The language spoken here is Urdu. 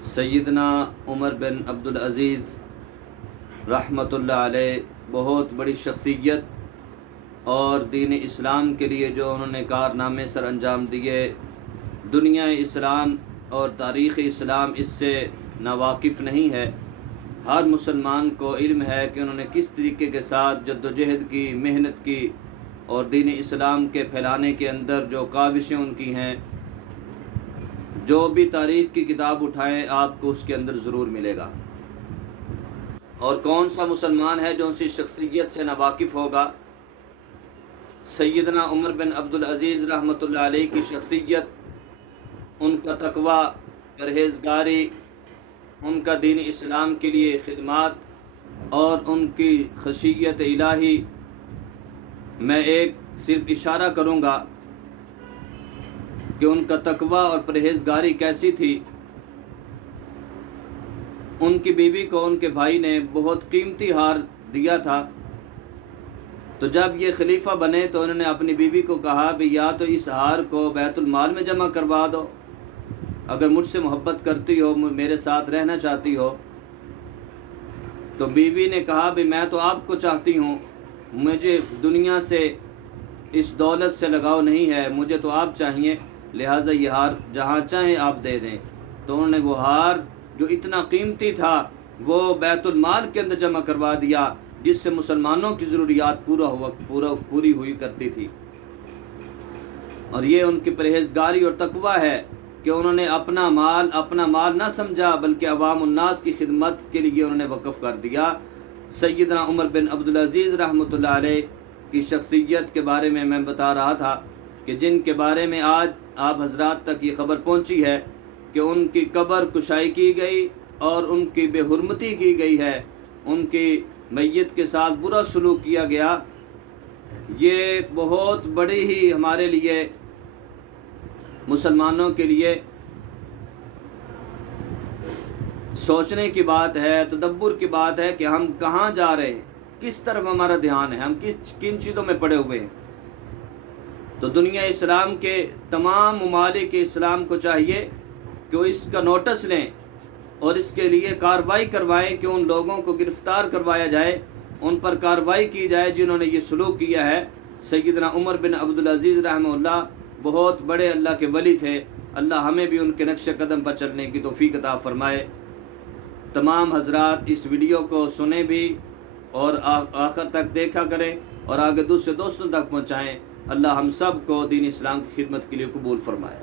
سیدنا عمر بن عبدالعزیز رحمۃ اللہ علیہ بہت بڑی شخصیت اور دین اسلام کے لیے جو انہوں نے کارنامے سر انجام دیے، دنیا اسلام اور تاریخ اسلام اس سے ناواقف نہیں ہے۔ ہر مسلمان کو علم ہے کہ انہوں نے کس طریقے کے ساتھ جدوجہد کی، محنت کی، اور دین اسلام کے پھیلانے کے اندر جو کاوشیں ان کی ہیں، جو بھی تاریخ کی کتاب اٹھائیں آپ کو اس کے اندر ضرور ملے گا۔ اور کون سا مسلمان ہے جو ان کی شخصیت سے ناواقف ہوگا؟ سیدنا عمر بن عبدالعزیز رحمۃ اللہ علیہ کی شخصیت، ان کا تقوی، پرہیزگاری، ان کا دین اسلام کے لیے خدمات اور ان کی خشیت الہی، میں ایک صرف اشارہ کروں گا کہ ان کا تقوی اور پرہیزگاری کیسی تھی۔ ان کی بیوی کو ان کے بھائی نے بہت قیمتی ہار دیا تھا، تو جب یہ خلیفہ بنے تو انہوں نے اپنی بیوی کو کہا بھی یا تو اس ہار کو بیت المال میں جمع کروا دو، اگر مجھ سے محبت کرتی ہو، میرے ساتھ رہنا چاہتی ہو۔ تو بیوی نے کہا بھی میں تو آپ کو چاہتی ہوں، مجھے دنیا سے، اس دولت سے لگاؤ نہیں ہے، مجھے تو آپ چاہیے، لہٰذا یہ ہار جہاں چاہیں آپ دے دیں۔ تو انہوں نے وہ ہار جو اتنا قیمتی تھا وہ بیت المال کے اندر جمع کروا دیا، جس سے مسلمانوں کی ضروریات پوری ہوئی کرتی تھی۔ اور یہ ان کی پرہیزگاری اور تقوی ہے کہ انہوں نے اپنا مال نہ سمجھا، بلکہ عوام الناس کی خدمت کے لیے انہوں نے وقف کر دیا۔ سیدنا عمر بن عبدالعزیز رحمۃ اللہ علیہ کی شخصیت کے بارے میں بتا رہا تھا کہ جن کے بارے میں آج آپ حضرات تک یہ خبر پہنچی ہے کہ ان کی قبر کشائی کی گئی اور ان کی بے حرمتی کی گئی ہے، ان کی میت کے ساتھ برا سلوک کیا گیا۔ یہ بہت بڑی ہی ہمارے لیے، مسلمانوں کے لیے سوچنے کی بات ہے، تدبر کی بات ہے کہ ہم کہاں جا رہے ہیں، کس طرف ہمارا دھیان ہے، ہم کن چیزوں میں پڑے ہوئے ہیں۔ تو دنیا اسلام کے تمام ممالک اسلام کو چاہیے کہ وہ اس کا نوٹس لیں اور اس کے لیے کارروائی کروائیں کہ ان لوگوں کو گرفتار کروایا جائے، ان پر کارروائی کی جائے جنہوں نے یہ سلوک کیا ہے۔ سیدنا عمر بن عبدالعزیز رحمہ اللہ بہت بڑے اللہ کے ولی تھے، اللہ ہمیں بھی ان کے نقش قدم پر چلنے کی توفیق عطا فرمائے۔ تمام حضرات اس ویڈیو کو سنیں بھی اور آخر تک دیکھا کریں اور آگے دوسرے دوستوں تک پہنچائیں۔ اللہ ہم سب کو دین اسلام کی خدمت کے لیے قبول فرمائے۔